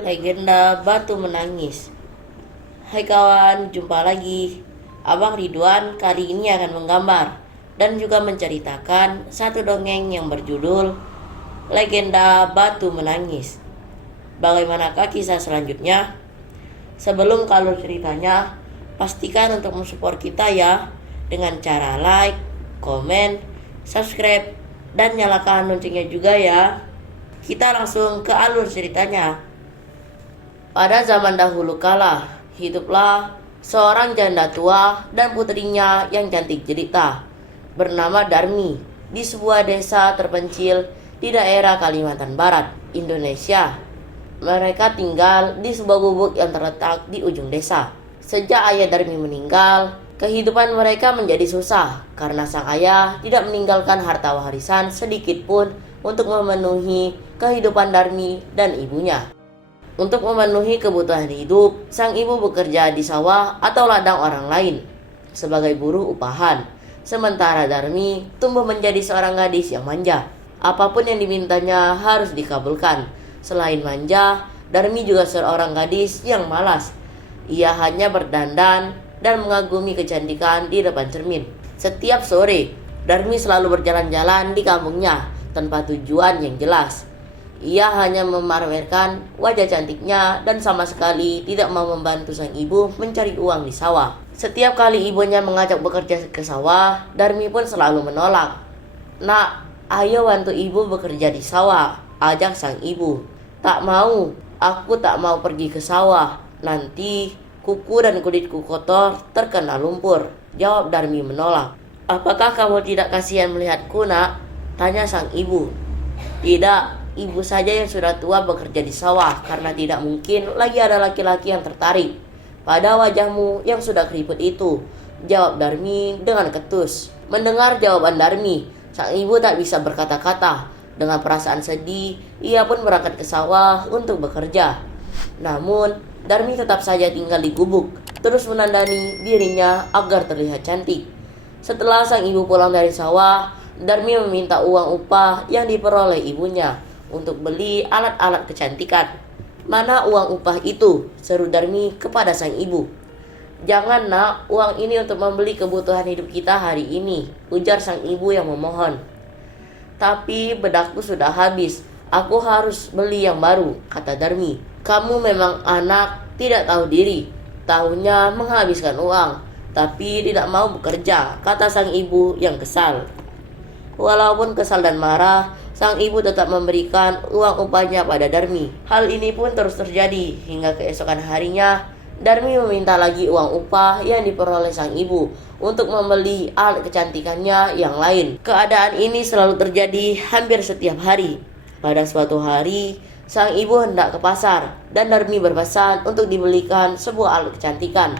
Legenda Batu Menangis. Hai kawan, jumpa lagi. Abang Ridwan kali ini akan menggambar dan juga menceritakan satu dongeng yang berjudul Legenda Batu Menangis. Bagaimanakah kisah selanjutnya? Sebelum kalau ceritanya, pastikan untuk mensupport kita ya dengan cara like, komen, subscribe, dan nyalakan loncengnya juga ya. Kita langsung ke alur ceritanya. Pada zaman dahulu kala, hiduplah seorang janda tua dan putrinya yang cantik jelita, bernama Darmi, di sebuah desa terpencil di daerah Kalimantan Barat, Indonesia. Mereka tinggal di sebuah gubuk yang terletak di ujung desa. Sejak ayah Darmi meninggal, kehidupan mereka menjadi susah karena sang ayah tidak meninggalkan harta warisan sedikit pun untuk memenuhi kehidupan Darmi dan ibunya. Untuk memenuhi kebutuhan hidup, sang ibu bekerja di sawah atau ladang orang lain sebagai buruh upahan. Sementara Darmi tumbuh menjadi seorang gadis yang manja. Apapun yang dimintanya harus dikabulkan. Selain manja, Darmi juga seorang gadis yang malas. Ia hanya berdandan dan mengagumi kecantikan di depan cermin. Setiap sore, Darmi selalu berjalan-jalan di kampungnya tanpa tujuan yang jelas. Ia hanya memamerkan wajah cantiknya dan sama sekali tidak mau membantu sang ibu mencari uang di sawah. Setiap kali ibunya mengajak bekerja ke sawah, Darmi pun selalu menolak. "Nak, ayo bantu ibu bekerja di sawah," ajak sang ibu. "Tak mau, aku tak mau pergi ke sawah. Nanti kuku dan kulitku kotor terkena lumpur," jawab Darmi menolak. "Apakah kamu tidak kasihan melihatku, nak?" tanya sang ibu. "Tidak, ibu saja yang sudah tua bekerja di sawah karena tidak mungkin lagi ada laki-laki yang tertarik pada wajahmu yang sudah keriput itu," jawab Darmi dengan ketus. Mendengar jawaban Darmi, sang ibu tak bisa berkata-kata. Dengan perasaan sedih, ia pun berangkat ke sawah untuk bekerja. Namun, Darmi tetap saja tinggal di gubuk, terus menandani dirinya agar terlihat cantik. Setelah sang ibu pulang dari sawah, Darmi meminta uang upah yang diperoleh ibunya untuk beli alat-alat kecantikan. "Mana uang upah itu?" seru Darmi kepada sang ibu. "Jangan nak, uang ini untuk membeli kebutuhan hidup kita hari ini," ujar sang ibu yang memohon. "Tapi bedakku sudah habis, aku harus beli yang baru," kata Darmi. "Kamu memang anak tidak tahu diri, tahunya menghabiskan uang, tapi tidak mau bekerja," kata sang ibu yang kesal. Walaupun kesal dan marah, sang ibu tetap memberikan uang upahnya pada Darmi. Hal ini pun terus terjadi hingga keesokan harinya. Darmi meminta lagi uang upah yang diperoleh sang ibu untuk membeli alat kecantikannya yang lain. Keadaan ini selalu terjadi hampir setiap hari. Pada suatu hari, sang ibu hendak ke pasar dan Darmi berpesan untuk dibelikan sebuah alat kecantikan.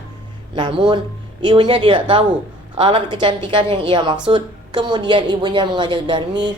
Namun, ibunya tidak tahu alat kecantikan yang ia maksud. Kemudian ibunya mengajak Darmi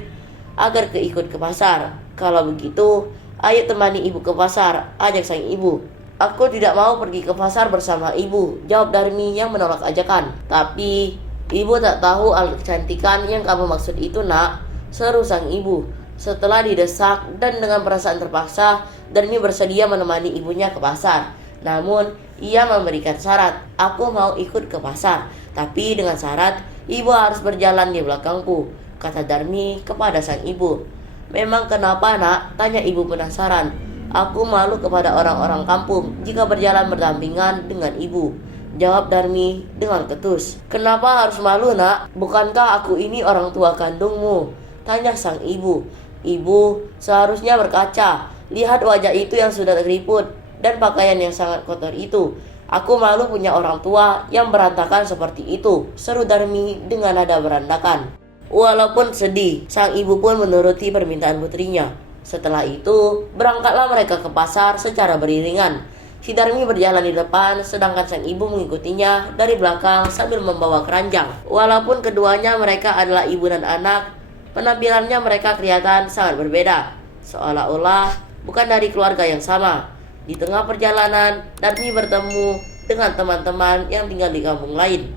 agar ikut ke pasar. "Kalau begitu, ayo temani ibu ke pasar," ajak sang ibu. "Aku tidak mau pergi ke pasar bersama ibu," jawab Darmi yang menolak ajakan. "Tapi ibu tak tahu alat kecantikan yang kamu maksud itu, nak," seru sang ibu. Setelah didesak dan dengan perasaan terpaksa, Darmi bersedia menemani ibunya ke pasar. Namun, ia memberikan syarat, "Aku mau ikut ke pasar, tapi dengan syarat ibu harus berjalan di belakangku," kata Darmi kepada sang ibu. "Memang kenapa, nak?" tanya ibu penasaran. "Aku malu kepada orang-orang kampung jika berjalan berdampingan dengan ibu," jawab Darmi dengan ketus. "Kenapa harus malu, nak? Bukankah aku ini orang tua kandungmu?" tanya sang ibu. "Ibu seharusnya berkaca. Lihat wajah itu yang sudah keriput dan pakaian yang sangat kotor itu. Aku malu punya orang tua yang berantakan seperti itu," seru Darmi dengan nada berandakan. Walaupun sedih, sang ibu pun menuruti permintaan putrinya. Setelah itu, berangkatlah mereka ke pasar secara beriringan. Si Darmi berjalan di depan, sedangkan sang ibu mengikutinya dari belakang sambil membawa keranjang. Walaupun keduanya mereka adalah ibu dan anak, penampilannya mereka kelihatan sangat berbeda, seolah-olah bukan dari keluarga yang sama. Di tengah perjalanan, Darmi bertemu dengan teman-teman yang tinggal di kampung lain.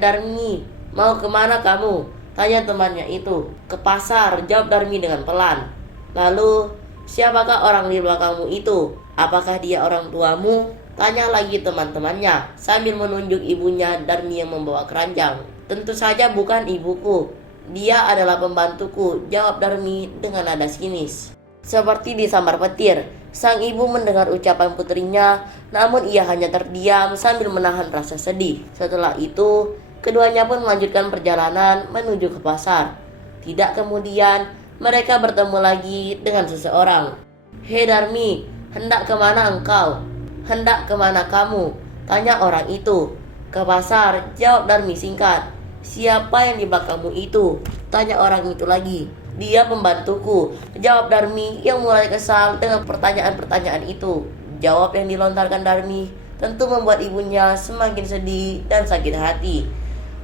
Darmi, mau kemana kamu?" tanya temannya itu. "Ke pasar," jawab Darmi dengan pelan. Lalu "Siapakah orang di belakangmu itu? Apakah dia orang tuamu?" Tanya lagi teman-temannya sambil menunjuk ibunya Darmi yang membawa keranjang. "Tentu saja bukan ibuku. Dia adalah pembantuku," jawab Darmi dengan nada sinis. Seperti disambar petir, sang ibu mendengar ucapan putrinya, namun ia hanya terdiam sambil menahan rasa sedih. Setelah itu, keduanya pun melanjutkan perjalanan menuju ke pasar. Tidak kemudian, mereka bertemu lagi dengan seseorang. "Hei Darmi, hendak kemana engkau?" "Hendak kemana kamu?" tanya orang itu. "Ke pasar," jawab Darmi singkat. "Siapa yang di belakangmu itu?" tanya orang itu lagi. "Dia pembantuku," jawab Darmi yang mulai kesal dengan pertanyaan-pertanyaan itu. Jawab yang dilontarkan Darmi tentu membuat ibunya semakin sedih dan sakit hati.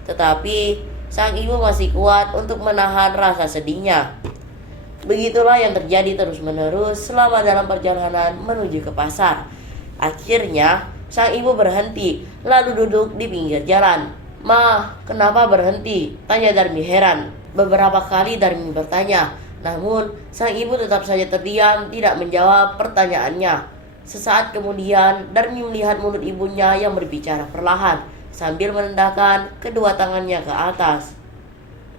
Tetapi sang ibu masih kuat untuk menahan rasa sedihnya. Begitulah yang terjadi terus-menerus selama dalam perjalanan menuju ke pasar. Akhirnya, sang ibu berhenti, lalu duduk di pinggir jalan. "Ma, kenapa berhenti?" tanya Darmi heran. Beberapa kali Darmi bertanya, namun sang ibu tetap saja terdiam, tidak menjawab pertanyaannya. Sesaat kemudian, Darmi melihat mulut ibunya yang berbicara perlahan, sambil menendahkan kedua tangannya ke atas.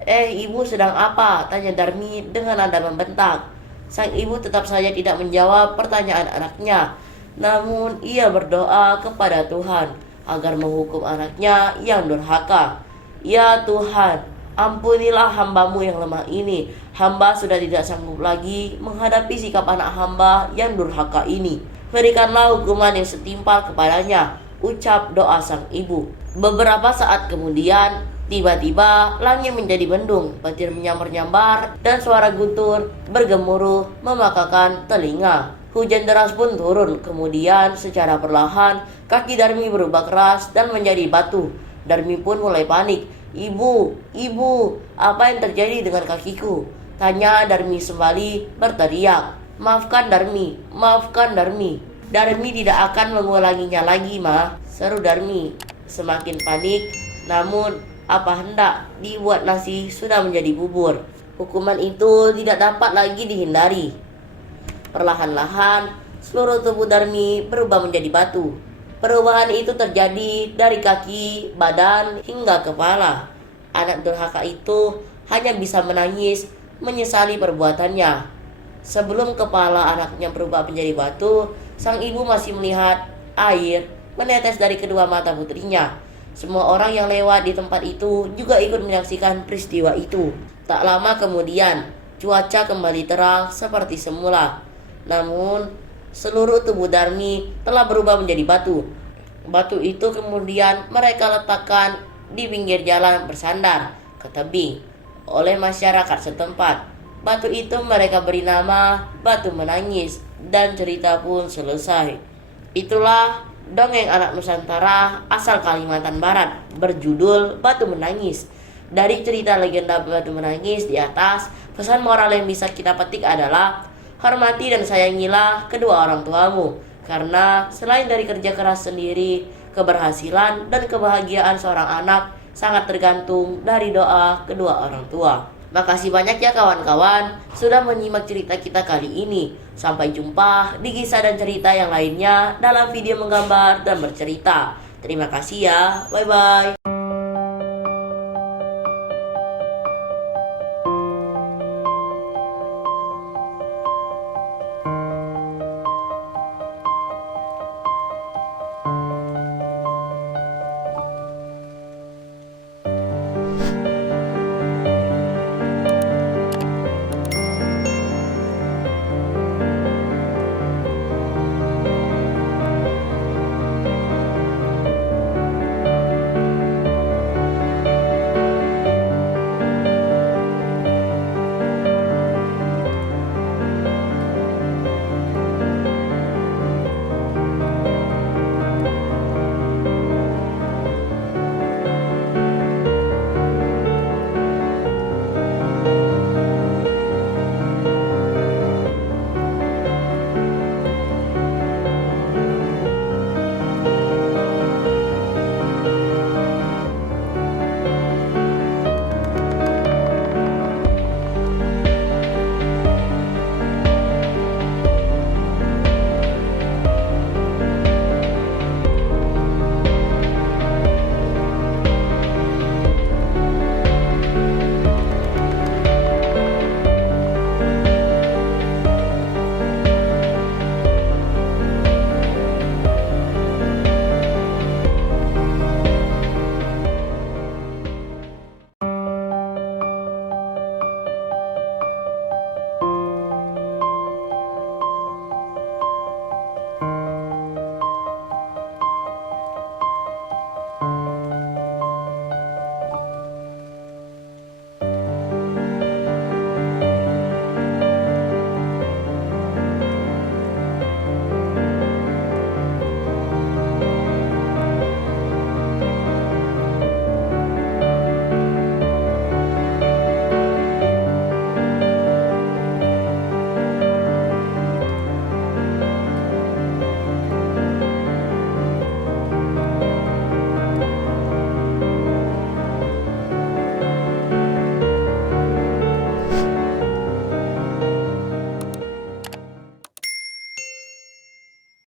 Ibu sedang apa?" tanya Darmi dengan nada membentak. Sang ibu tetap saja tidak menjawab pertanyaan anaknya. Namun ia berdoa kepada Tuhan agar menghukum anaknya yang durhaka. "Ya Tuhan, ampunilah hamba-Mu yang lemah ini. Hamba sudah tidak sanggup lagi menghadapi sikap anak hamba yang durhaka ini. Berikanlah hukuman yang setimpal kepadanya," ucap doa sang ibu. Beberapa saat kemudian, tiba-tiba langit menjadi mendung, petir menyambar-nyambar, dan suara guntur bergemuruh memakakan telinga. Hujan deras pun turun. Kemudian secara perlahan kaki Darmi berubah keras dan menjadi batu. Darmi pun mulai panik. Ibu, apa yang terjadi dengan kakiku?" tanya Darmi sembali berteriak. Maafkan Darmi." "Darmi tidak akan mengulanginya lagi, Ma," seru Darmi semakin panik. Namun apa hendak, dibuat nasi sudah menjadi bubur. Hukuman itu tidak dapat lagi dihindari. Perlahan-lahan seluruh tubuh Darmi berubah menjadi batu. Perubahan itu terjadi dari kaki, badan, hingga kepala. Anak durhaka itu hanya bisa menangis, menyesali perbuatannya. Sebelum kepala anaknya berubah menjadi batu, sang ibu masih melihat air menetes dari kedua mata putrinya. Semua orang yang lewat di tempat itu juga ikut menyaksikan peristiwa itu. Tak lama kemudian, cuaca kembali terang seperti semula. Namun, seluruh tubuh Darmi telah berubah menjadi batu. Batu itu kemudian mereka letakkan di pinggir jalan bersandar ke tebing oleh masyarakat setempat. Batu itu mereka beri nama Batu Menangis, dan cerita pun selesai. Itulah dongeng anak Nusantara asal Kalimantan Barat berjudul Batu Menangis. Dari cerita legenda Batu Menangis di atas, pesan moral yang bisa kita petik adalah hormati dan sayangilah kedua orang tuamu, karena selain dari kerja keras sendiri, keberhasilan dan kebahagiaan seorang anak sangat tergantung dari doa kedua orang tua. Makasih banyak ya kawan-kawan sudah menyimak cerita kita kali ini. Sampai jumpa di kisah dan cerita yang lainnya dalam video menggambar dan bercerita. Terima kasih ya, bye-bye.